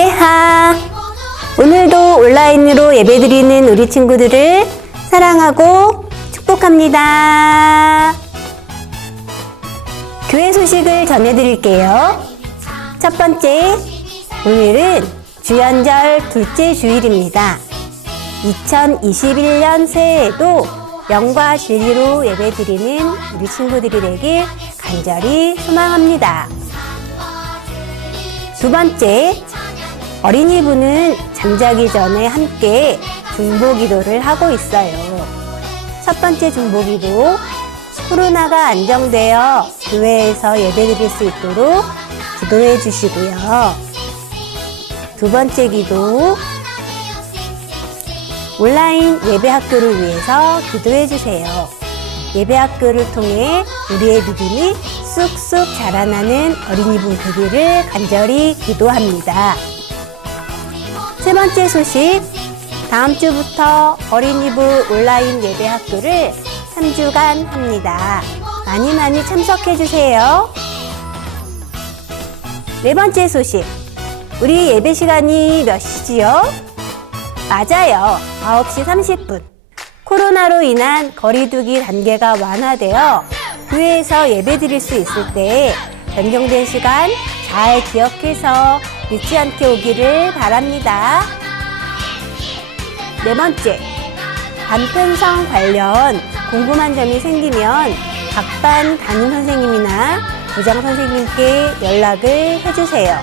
예하! 오늘도 온라인으로 예배드리는 우리 친구들을 사랑하고 축복합니다. 교회 소식을 전해드릴게요. 첫 번째, 오늘은 주연절 둘째 주일입니다. 2021년 새해에도 영과 진리로 예배드리는 우리 친구들이 되길 간절히 소망합니다. 두 번째, 어린이부는 잠자기 전에 함께 중보기도를 하고 있어요. 첫 번째 중보기도, 코로나가 안정되어 교회에서 예배드릴 수 있도록 기도해 주시고요. 두 번째 기도, 온라인 예배학교를 위해서 기도해 주세요. 예배학교를 통해 우리의 믿음이 쑥쑥 자라나는 어린이부 되기를 간절히 기도합니다. 세 번째 소식, 다음 주부터 어린이부 온라인 예배학교를 3주간 합니다. 많이 참석해 주세요. 네 번째 소식, 우리 예배 시간이 몇 시지요? 맞아요, 9시 30분. 코로나로 인한 거리두기 단계가 완화되어 교회에서 예배 드릴 수 있을 때 변경된 시간 잘 기억해서 늦지 않게 오기를 바랍니다. 네 번째, 반편성 관련 궁금한 점이 생기면 각 반 담임 선생님이나 부장 선생님께 연락을 해주세요.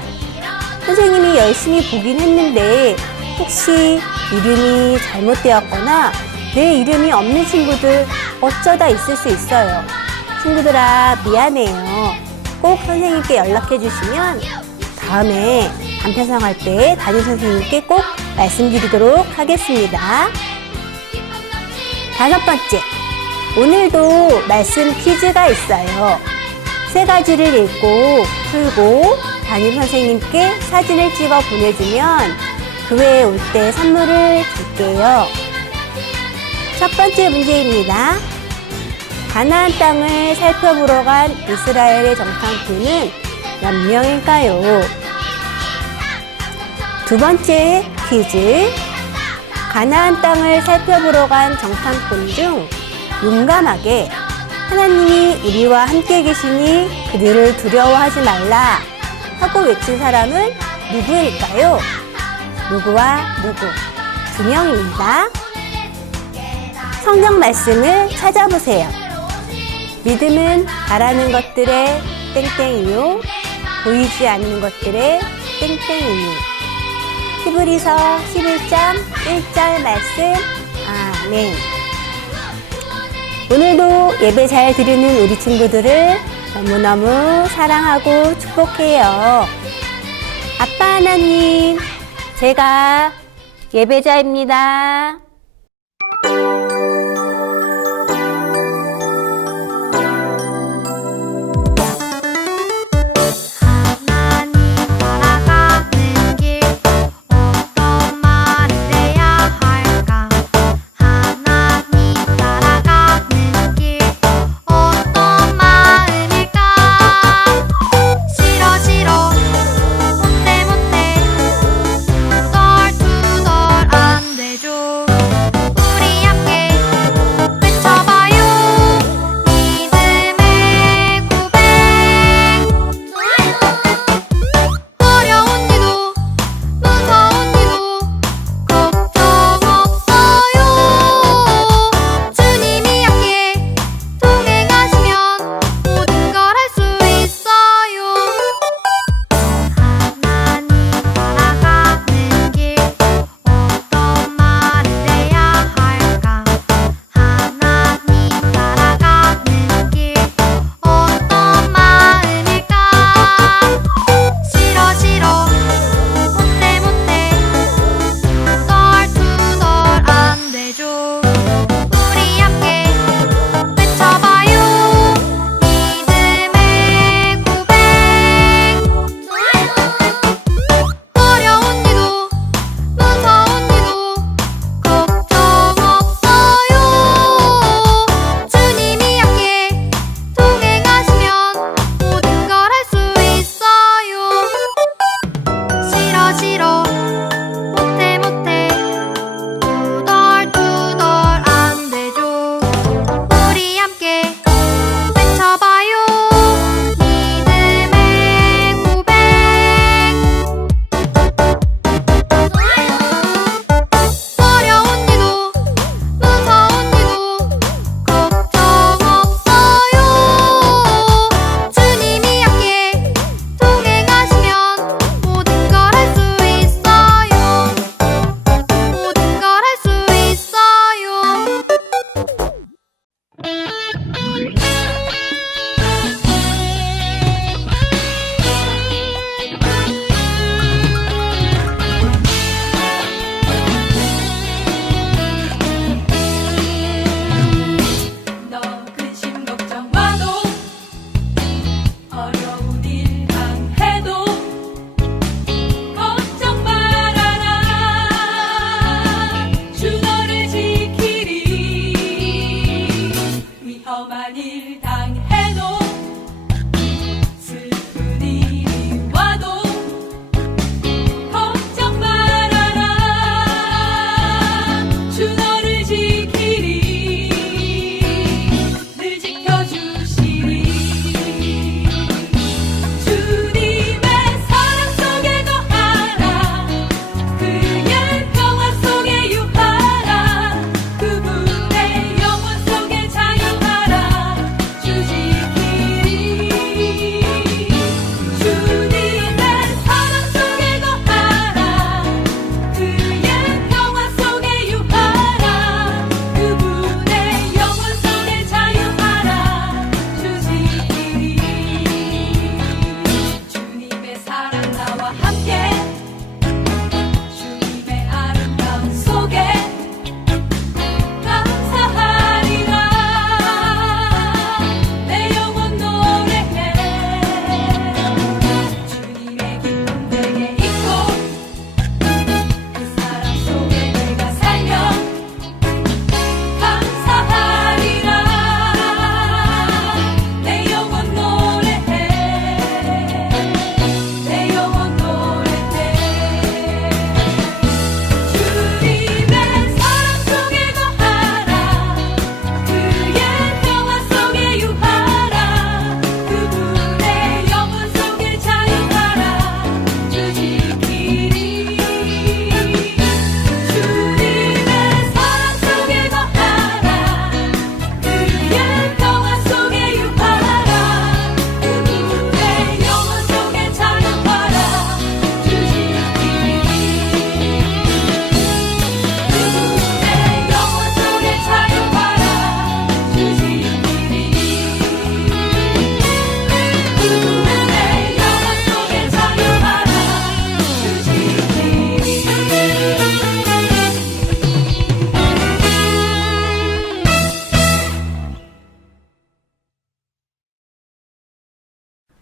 선생님이 열심히 보긴 했는데 혹시 이름이 잘못되었거나 내 이름이 없는 친구들 어쩌다 있을 수 있어요. 친구들아, 미안해요. 꼭 선생님께 연락해 주시면 다음에 반편성할 때 담임 선생님께 꼭 말씀드리도록 하겠습니다. 다섯 번째, 오늘도 말씀 퀴즈가 있어요. 세 가지를 읽고 풀고 담임 선생님께 사진을 찍어 보내주면 교회에 올 때 선물을 줄게요. 첫 번째 문제입니다. 가나안 땅을 살펴보러 간 이스라엘의 정탐꾼은 몇 명일까요? 두 번째 퀴즈, 가나안 땅을 살펴보러 간 정탐꾼 중 용감하게 하나님이 우리와 함께 계시니 그들을 두려워하지 말라 하고 외친 사람은 누구일까요? 누구와 누구? 두 명입니다. 성경 말씀을 찾아보세요. 믿음은 바라는 것들의 땡땡이요, 보이지 않는 것들의 땡땡이요. 히브리서 11장 1절 말씀. 아멘. 오늘도 예배 잘 드리는 우리 친구들을 너무너무 사랑하고 축복해요. 아빠 하나님, 제가 예배자입니다. 투덜투덜 안 되죠.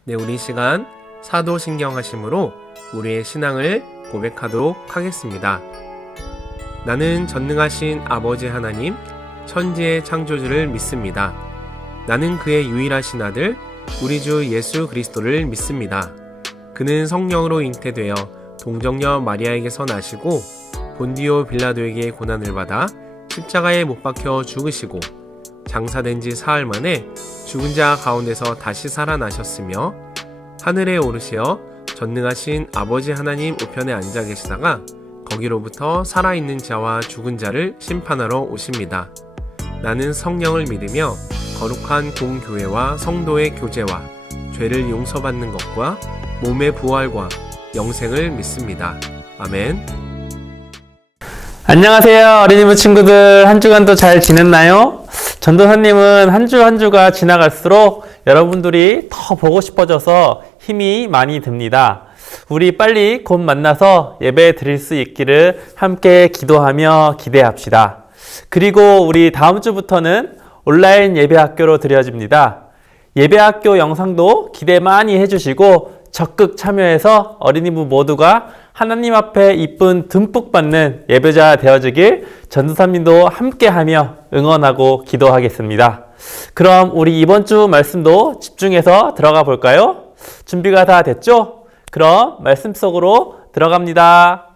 네, 우리 시간 사도신경하심으로 우리의 신앙을 고백하도록 하겠습니다. 나는 전능하신 아버지 하나님, 천지의 창조주를 믿습니다. 나는 그의 유일하신 아들, 우리 주 예수 그리스도를 믿습니다. 그는 성령으로 잉태되어 동정녀 마리아에게서 나시고 본디오 빌라도에게 고난을 받아 십자가에 못 박혀 죽으시고 장사된 지 사흘 만에 죽은 자 가운데서 다시 살아나셨으며 하늘에 오르시어 전능하신 아버지 하나님 우편에 앉아 계시다가 거기로부터 살아있는 자와 죽은 자를 심판하러 오십니다. 나는 성령을 믿으며 거룩한 공교회와 성도의 교제와 죄를 용서받는 것과 몸의 부활과 영생을 믿습니다. 아멘. 안녕하세요, 어린이부 친구들. 한 주간도 잘 지냈나요? 전도사님은 한 주 한 주가 지나갈수록 여러분들이 더 보고 싶어져서 힘이 많이 듭니다. 우리 빨리 곧 만나서 예배 드릴 수 있기를 함께 기도하며 기대합시다. 그리고 우리 다음 주부터는 온라인 예배학교로 드려집니다. 예배학교 영상도 기대 많이 해주시고 적극 참여해서 어린이부 모두가 하나님 앞에 이쁜 듬뿍 받는 예배자 되어주길 전도사님도 함께하며 응원하고 기도하겠습니다. 그럼 우리 이번 주 말씀도 집중해서 들어가 볼까요? 준비가 다 됐죠? 그럼 말씀 속으로 들어갑니다.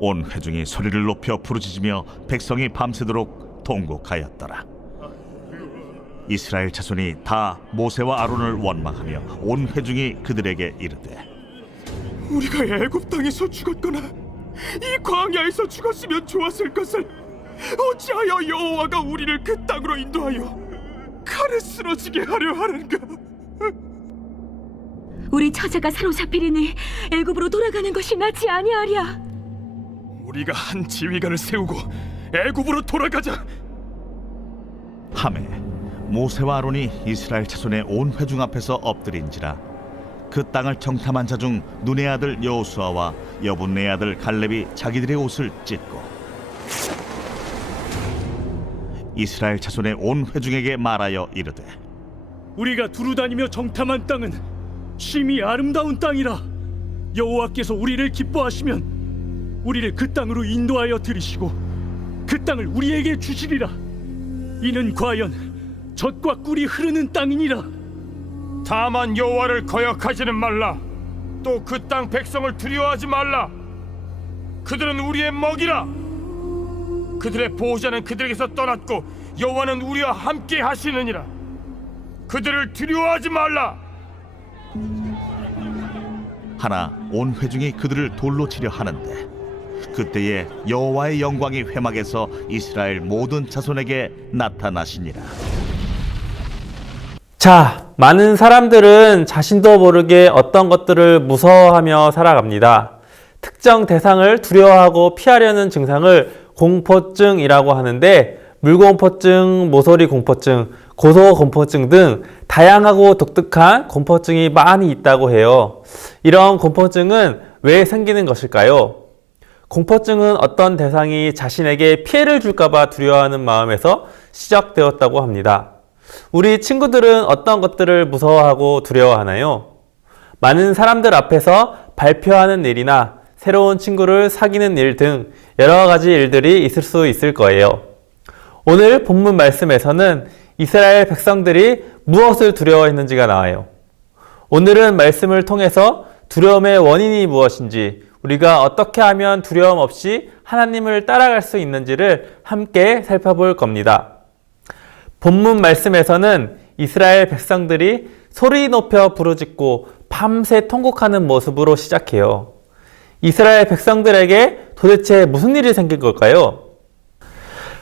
온 회중이 소리를 높여 부르짖으며 백성이 밤새도록 통곡하였더라. 이스라엘 자손이 다 모세와 아론을 원망하며 온 회중이 그들에게 이르되 우리가 애굽 땅에서 죽었거나 이 광야에서 죽었으면 좋았을 것을 어찌하여 여호와가 우리를 그 땅으로 인도하여 칼에 쓰러지게 하려 하는가? 우리 처자가 사로잡히리니 애굽으로 돌아가는 것이 낫지 아니하랴. 우리가 한 지휘관을 세우고 애굽으로 돌아가자. 하매 모세와 아론이 이스라엘 자손의 온 회중 앞에서 엎드린지라 그 땅을 정탐한 자 중 눈의 아들 여호수아와 여분네 아들 갈렙이 자기들의 옷을 찢고 이스라엘 자손의 온 회중에게 말하여 이르되 우리가 두루 다니며 정탐한 땅은 심히 아름다운 땅이라. 여호와께서 우리를 기뻐하시면 우리를 그 땅으로 인도하여 들이시고 그 땅을 우리에게 주시리라. 이는 과연 젖과 꿀이 흐르는 땅이니라. 다만 여호와를 거역하지는 말라. 또 그 땅 백성을 두려워하지 말라. 그들은 우리의 먹이라. 그들의 보호자는 그들에게서 떠났고 여호와는 우리와 함께 하시느니라. 그들을 두려워하지 말라. 하나 온 회중이 그들을 돌로 치려 하는데 그때에 여호와의 영광이 회막에서 이스라엘 모든 자손에게 나타나시니라. 자, 많은 사람들은 자신도 모르게 어떤 것들을 무서워하며 살아갑니다. 특정 대상을 두려워하고 피하려는 증상을 공포증이라고 하는데 물공포증, 모서리 공포증, 고소공포증 등 다양하고 독특한 공포증이 많이 있다고 해요. 이런 공포증은 왜 생기는 것일까요? 공포증은 어떤 대상이 자신에게 피해를 줄까봐 두려워하는 마음에서 시작되었다고 합니다. 우리 친구들은 어떤 것들을 무서워하고 두려워하나요? 많은 사람들 앞에서 발표하는 일이나 새로운 친구를 사귀는 일 등 여러 가지 일들이 있을 수 있을 거예요. 오늘 본문 말씀에서는 이스라엘 백성들이 무엇을 두려워했는지가 나와요. 오늘은 말씀을 통해서 두려움의 원인이 무엇인지, 우리가 어떻게 하면 두려움 없이 하나님을 따라갈 수 있는지를 함께 살펴볼 겁니다. 본문 말씀에서는 이스라엘 백성들이 소리 높여 부르짖고 밤새 통곡하는 모습으로 시작해요. 이스라엘 백성들에게 도대체 무슨 일이 생긴 걸까요?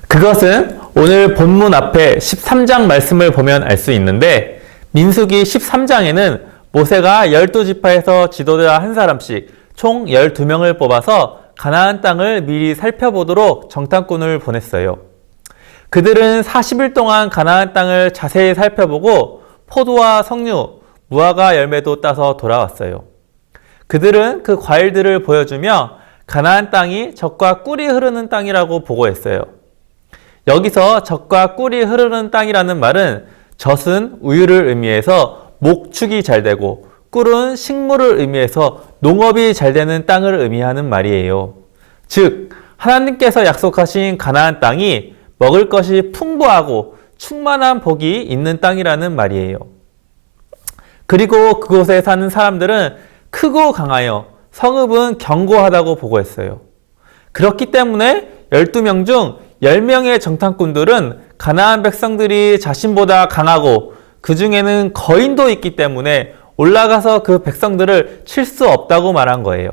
그것은 오늘 본문 앞에 13장 말씀을 보면 알 수 있는데 민수기 13장에는 모세가 12지파에서 지도자 한 사람씩 총 12명을 뽑아서 가나안 땅을 미리 살펴보도록 정탐꾼을 보냈어요. 그들은 40일 동안 가나안 땅을 자세히 살펴보고 포도와 석류, 무화과 열매도 따서 돌아왔어요. 그들은 그 과일들을 보여주며 가나안 땅이 젖과 꿀이 흐르는 땅이라고 보고했어요. 여기서 젖과 꿀이 흐르는 땅이라는 말은 젖은 우유를 의미해서 목축이 잘 되고 꿀은 식물을 의미해서 농업이 잘 되는 땅을 의미하는 말이에요. 즉, 하나님께서 약속하신 가나안 땅이 먹을 것이 풍부하고 충만한 복이 있는 땅이라는 말이에요. 그리고 그곳에 사는 사람들은 크고 강하여 성읍은 견고하다고 보고했어요. 그렇기 때문에 12명 중 10명의 정탐꾼들은 가나안 백성들이 자신보다 강하고 그 중에는 거인도 있기 때문에 올라가서 그 백성들을 칠 수 없다고 말한 거예요.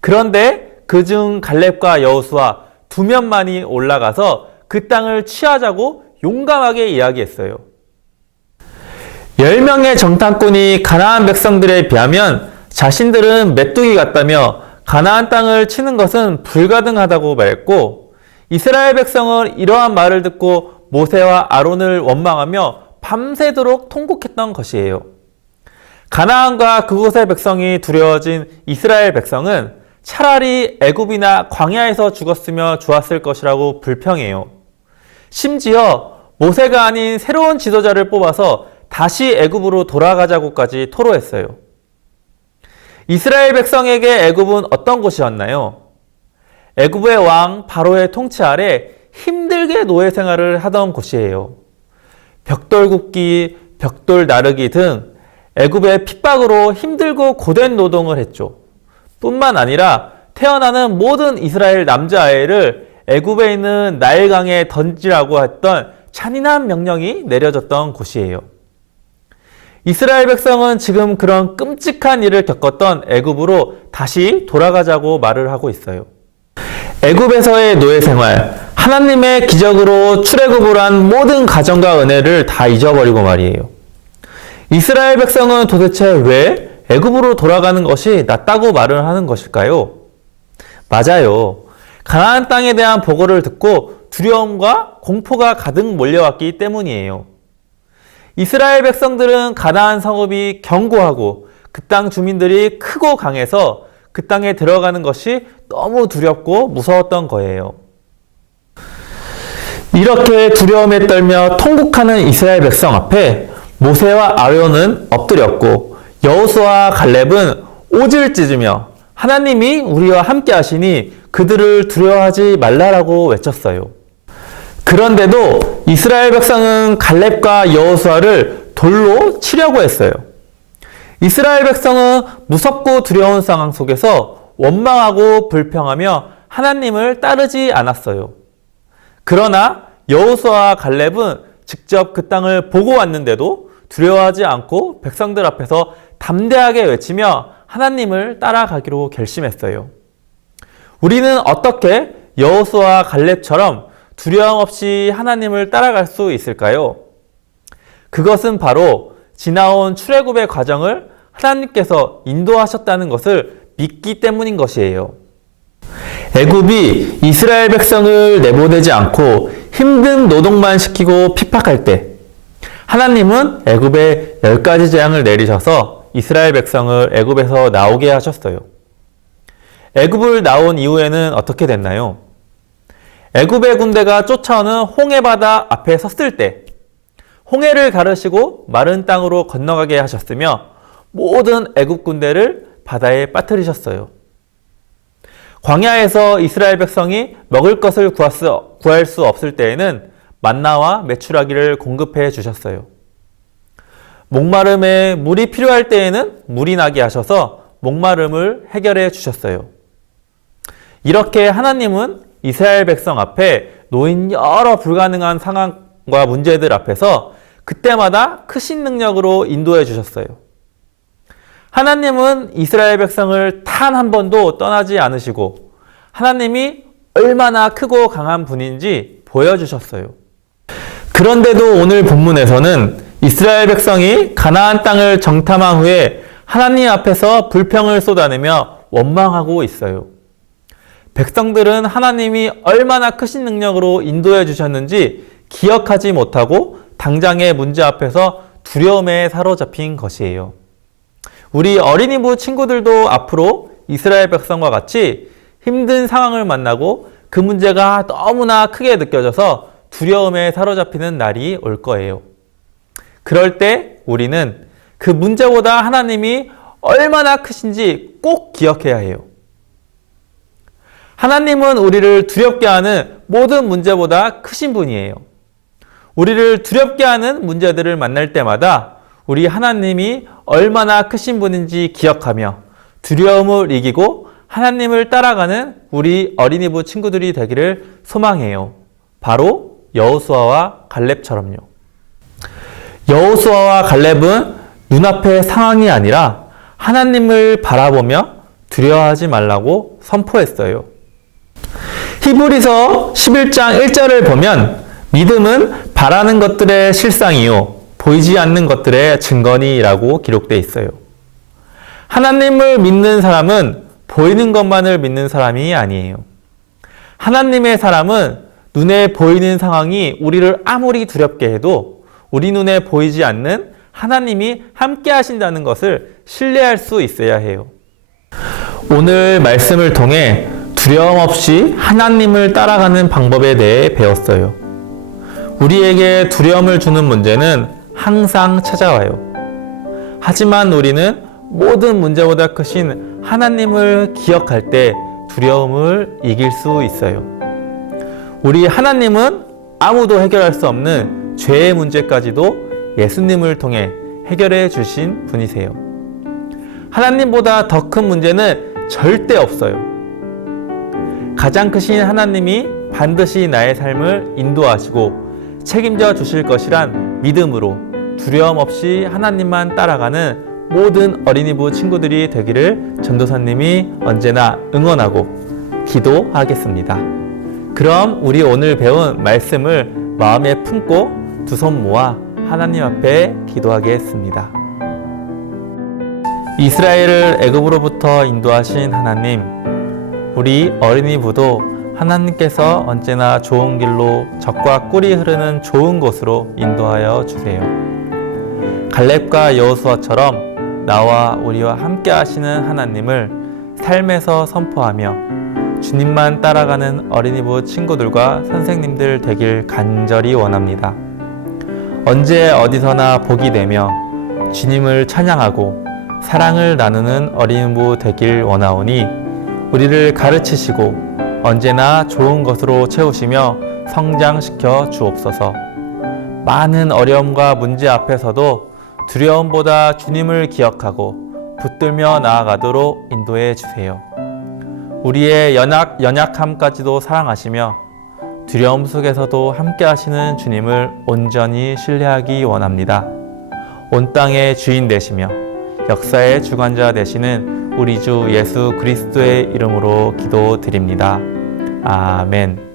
그런데 그중 갈렙과 여호수아 2명만이 올라가서 그 땅을 취하자고 용감하게 이야기했어요. 10명의 정탐꾼이 가나안 백성들에 비하면 자신들은 메뚜기 같다며 가나안 땅을 치는 것은 불가능하다고 말했고, 이스라엘 백성은 이러한 말을 듣고 모세와 아론을 원망하며 밤새도록 통곡했던 것이에요. 가나안과 그곳의 백성이 두려워진 이스라엘 백성은 차라리 애굽이나 광야에서 죽었으면 좋았을 것이라고 불평해요. 심지어 모세가 아닌 새로운 지도자를 뽑아서 다시 애굽으로 돌아가자고까지 토로했어요. 이스라엘 백성에게 애굽은 어떤 곳이었나요? 애굽의 왕 바로의 통치 아래 힘들게 노예 생활을 하던 곳이에요. 벽돌 굽기, 벽돌 나르기 등 애굽의 핍박으로 힘들고 고된 노동을 했죠. 뿐만 아니라 태어나는 모든 이스라엘 남자아이를 애굽에 있는 나일강에 던지라고 했던 잔인한 명령이 내려졌던 곳이에요. 이스라엘 백성은 지금 그런 끔찍한 일을 겪었던 애굽으로 다시 돌아가자고 말을 하고 있어요. 애굽에서의 노예 생활, 하나님의 기적으로 출애굽을 한 모든 가정과 은혜를 다 잊어버리고 말이에요. 이스라엘 백성은 도대체 왜 애굽으로 돌아가는 것이 낫다고 말을 하는 것일까요? 맞아요. 가나안 땅에 대한 보고를 듣고 두려움과 공포가 가득 몰려왔기 때문이에요. 이스라엘 백성들은 가나안 성읍이 견고하고 그 땅 주민들이 크고 강해서 그 땅에 들어가는 것이 너무 두렵고 무서웠던 거예요. 이렇게 두려움에 떨며 통곡하는 이스라엘 백성 앞에 모세와 아론은 엎드렸고 여호수아와 갈렙은 오질 찢으며 하나님이 우리와 함께 하시니 그들을 두려워하지 말라라고 외쳤어요. 그런데도 이스라엘 백성은 갈렙과 여호수아를 돌로 치려고 했어요. 이스라엘 백성은 무섭고 두려운 상황 속에서 원망하고 불평하며 하나님을 따르지 않았어요. 그러나 여호수아와 갈렙은 직접 그 땅을 보고 왔는데도 두려워하지 않고 백성들 앞에서 담대하게 외치며 하나님을 따라가기로 결심했어요. 우리는 어떻게 여호수아와 갈렙처럼 두려움 없이 하나님을 따라갈 수 있을까요? 그것은 바로 지나온 출애굽의 과정을 하나님께서 인도하셨다는 것을 믿기 때문인 것이에요. 애굽이 이스라엘 백성을 내보내지 않고 힘든 노동만 시키고 핍박할 때 하나님은 애굽에 10가지 재앙을 내리셔서 이스라엘 백성을 애굽에서 나오게 하셨어요. 애굽을 나온 이후에는 어떻게 됐나요? 애굽의 군대가 쫓아오는 홍해바다 앞에 섰을 때 홍해를 가르시고 마른 땅으로 건너가게 하셨으며 모든 애굽 군대를 바다에 빠뜨리셨어요. 광야에서 이스라엘 백성이 먹을 것을 구할 수 없을 때에는 만나와 메추라기를 공급해 주셨어요. 목마름에 물이 필요할 때에는 물이 나게 하셔서 목마름을 해결해 주셨어요. 이렇게 하나님은 이스라엘 백성 앞에 놓인 여러 불가능한 상황과 문제들 앞에서 그때마다 크신 능력으로 인도해 주셨어요. 하나님은 이스라엘 백성을 단 한 번도 떠나지 않으시고 하나님이 얼마나 크고 강한 분인지 보여주셨어요. 그런데도 오늘 본문에서는 이스라엘 백성이 가나안 땅을 정탐한 후에 하나님 앞에서 불평을 쏟아내며 원망하고 있어요. 백성들은 하나님이 얼마나 크신 능력으로 인도해 주셨는지 기억하지 못하고 당장의 문제 앞에서 두려움에 사로잡힌 것이에요. 우리 어린이부 친구들도 앞으로 이스라엘 백성과 같이 힘든 상황을 만나고 그 문제가 너무나 크게 느껴져서 두려움에 사로잡히는 날이 올 거예요. 그럴 때 우리는 그 문제보다 하나님이 얼마나 크신지 꼭 기억해야 해요. 하나님은 우리를 두렵게 하는 모든 문제보다 크신 분이에요. 우리를 두렵게 하는 문제들을 만날 때마다 우리 하나님이 얼마나 크신 분인지 기억하며 두려움을 이기고 하나님을 따라가는 우리 어린이부 친구들이 되기를 소망해요. 바로 여호수아와 갈렙처럼요. 여호수아와 갈렙은 눈앞의 상황이 아니라 하나님을 바라보며 두려워하지 말라고 선포했어요. 히브리서 11장 1절을 보면 믿음은 바라는 것들의 실상이요 보이지 않는 것들의 증거니라고 기록되어 있어요. 하나님을 믿는 사람은 보이는 것만을 믿는 사람이 아니에요. 하나님의 사람은 눈에 보이는 상황이 우리를 아무리 두렵게 해도 우리 눈에 보이지 않는 하나님이 함께 하신다는 것을 신뢰할 수 있어야 해요. 오늘 말씀을 통해 두려움 없이 하나님을 따라가는 방법에 대해 배웠어요. 우리에게 두려움을 주는 문제는 항상 찾아와요. 하지만 우리는 모든 문제보다 크신 하나님을 기억할 때 두려움을 이길 수 있어요. 우리 하나님은 아무도 해결할 수 없는 죄의 문제까지도 예수님을 통해 해결해 주신 분이세요. 하나님보다 더 큰 문제는 절대 없어요. 가장 크신 하나님이 반드시 나의 삶을 인도하시고 책임져 주실 것이란 믿음으로 두려움 없이 하나님만 따라가는 모든 어린이부 친구들이 되기를 전도사님이 언제나 응원하고 기도하겠습니다. 그럼 우리 오늘 배운 말씀을 마음에 품고 두 손 모아 하나님 앞에 기도하겠습니다. 이스라엘을 애굽으로부터 인도하신 하나님, 우리 어린이부도 하나님께서 언제나 좋은 길로 젖과 꿀이 흐르는 좋은 곳으로 인도하여 주세요. 갈렙과 여호수아처럼 나와 우리와 함께 하시는 하나님을 삶에서 선포하며 주님만 따라가는 어린이부 친구들과 선생님들 되길 간절히 원합니다. 언제 어디서나 복이 되며 주님을 찬양하고 사랑을 나누는 어린이부 되길 원하오니 우리를 가르치시고 언제나 좋은 것으로 채우시며 성장시켜 주옵소서. 많은 어려움과 문제 앞에서도 두려움보다 주님을 기억하고 붙들며 나아가도록 인도해 주세요. 우리의 연약함까지도 사랑하시며 두려움 속에서도 함께 하시는 주님을 온전히 신뢰하기 원합니다. 온 땅의 주인 되시며 역사의 주관자 되시는 우리 주 예수 그리스도의 이름으로 기도드립니다. 아멘.